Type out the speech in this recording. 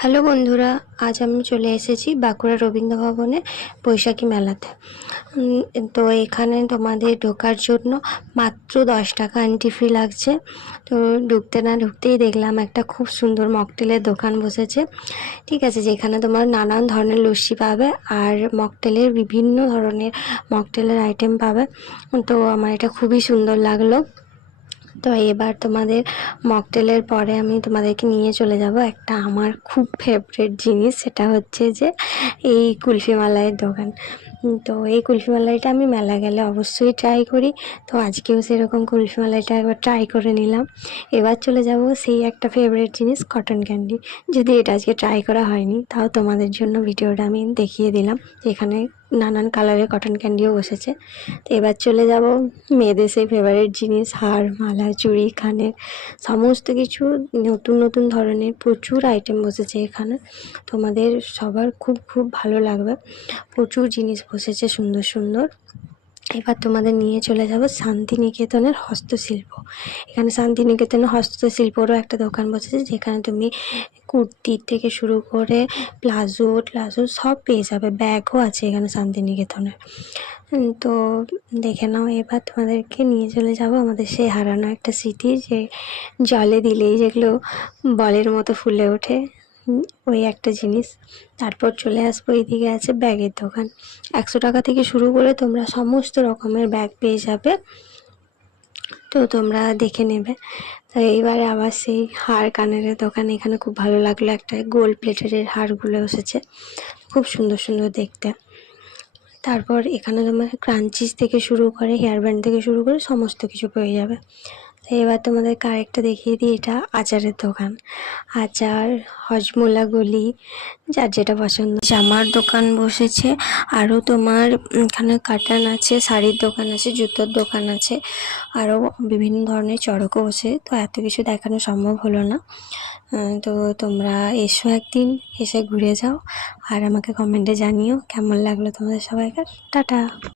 Hello বন্ধুরা, আজ আমি চলে এসেছি বাঁকুড়া রবীন্দ্র ভবনে বৈশাখী মেলাতে। তো এখানে তোমাদের ঢোকার জন্য মাত্র দশ টাকা এন্ট্রি ফি লাগছে। তো ঢুকতে না ঢুকতেই দেখলাম একটা খুব সুন্দর মকটেলের দোকান বসেছে। ঠিক আছে, যেখানে তোমার নানান ধরনের লস্যি পাবে আর মকটেলের বিভিন্ন ধরনের মকটেলের আইটেম পাবে। তো আমার এটা খুবই সুন্দর লাগল। তো এবার তোমাদের মকটেলের পরে আমি তোমাদেরকে নিয়ে চলে যাব একটা আমার খুব ফেভারিট জিনিস, সেটা হচ্ছে যে এই কুলফি মালাইয়ের দোকান। তো এই কুলফি মালাইটা আমি মেলা গেলে অবশ্যই ট্রাই করি। তো আজকেও সেরকম কুলফি মালাইটা একবার ট্রাই করে নিলাম। এবার চলে যাব সেই একটা ফেভারিট জিনিস কটন ক্যান্ডি যদি এটা আজকে ট্রাই করা হয়নি, তাও তোমাদের জন্য ভিডিওটা আমি দেখিয়ে দিলাম। এখানে নানান কালারের কটন ক্যান্ডিও বসেছে। তো এবার চলে যাব মেয়েদের সেই ফেভারিট জিনিস, হার, মালা, চুড়ি কানের সমস্ত কিছু নতুন নতুন ধরনের প্রচুর আইটেম বসেছে এখানে। তোমাদের সবার খুব খুব ভালো লাগবে। প্রচুর জিনিস বসেছে সুন্দর সুন্দর। এবার তোমাদের নিয়ে চলে যাব শান্তিনিকেতনের হস্তশিল্প। এখানে শান্তিনিকেতনের হস্তশিল্পরও একটা দোকান বসেছে, যেখানে তুমি কুর্তির থেকে শুরু করে প্লাজো প্লাজো সব পেয়ে যাবে, ব্যাগও আছে এখানে শান্তিনিকেতনের। তো দেখে নাও, এবার তোমাদেরকে নিয়ে চলে যাব আমাদের সেই হারানো একটা স্মৃতি, যে জলে দিলেই যেগুলো বলের মতো ফুলে ওঠে। ওই একটা জিনিস। তারপর চলে আসব এইদিকে আছে ব্যাগের দোকান। একশো টাকা থেকে শুরু করে তোমরা সমস্ত রকমের ব্যাগ পেয়ে যাবে। তো তোমরা দেখে নেবে। তো এইবারে আবার সেই হার কানের দোকান। এখানে খুব ভালো লাগল একটা গোল প্লেটের হারগুলো এসেছে। খুব সুন্দর সুন্দর দেখতে। তারপর এখানে তোমার ক্রাঞ্চিস থেকে শুরু করে, হেয়ার ব্যান্ড থেকে শুরু করে সমস্ত কিছু পেয়ে যাবে। তো এবার তোমাদের আরেকটা দেখিয়ে দিই, এটা আচারের দোকান। আচার, হজমোলা গলি, যার যেটা পছন্দ। জামার দোকান বসেছে, আরও তোমার এখানে কাটান আছে, শাড়ির দোকান আছে, জুতোর দোকান আছে, আরও বিভিন্ন ধরনের চড়কও বসে। তো এত কিছু দেখানো সম্ভব হলো না। তো তোমরা এসো একদিন, এসে ঘুরে যাও, আর আমাকে কমেন্টে জানিও কেমন লাগল তোমাদের সবাইকার টাটা!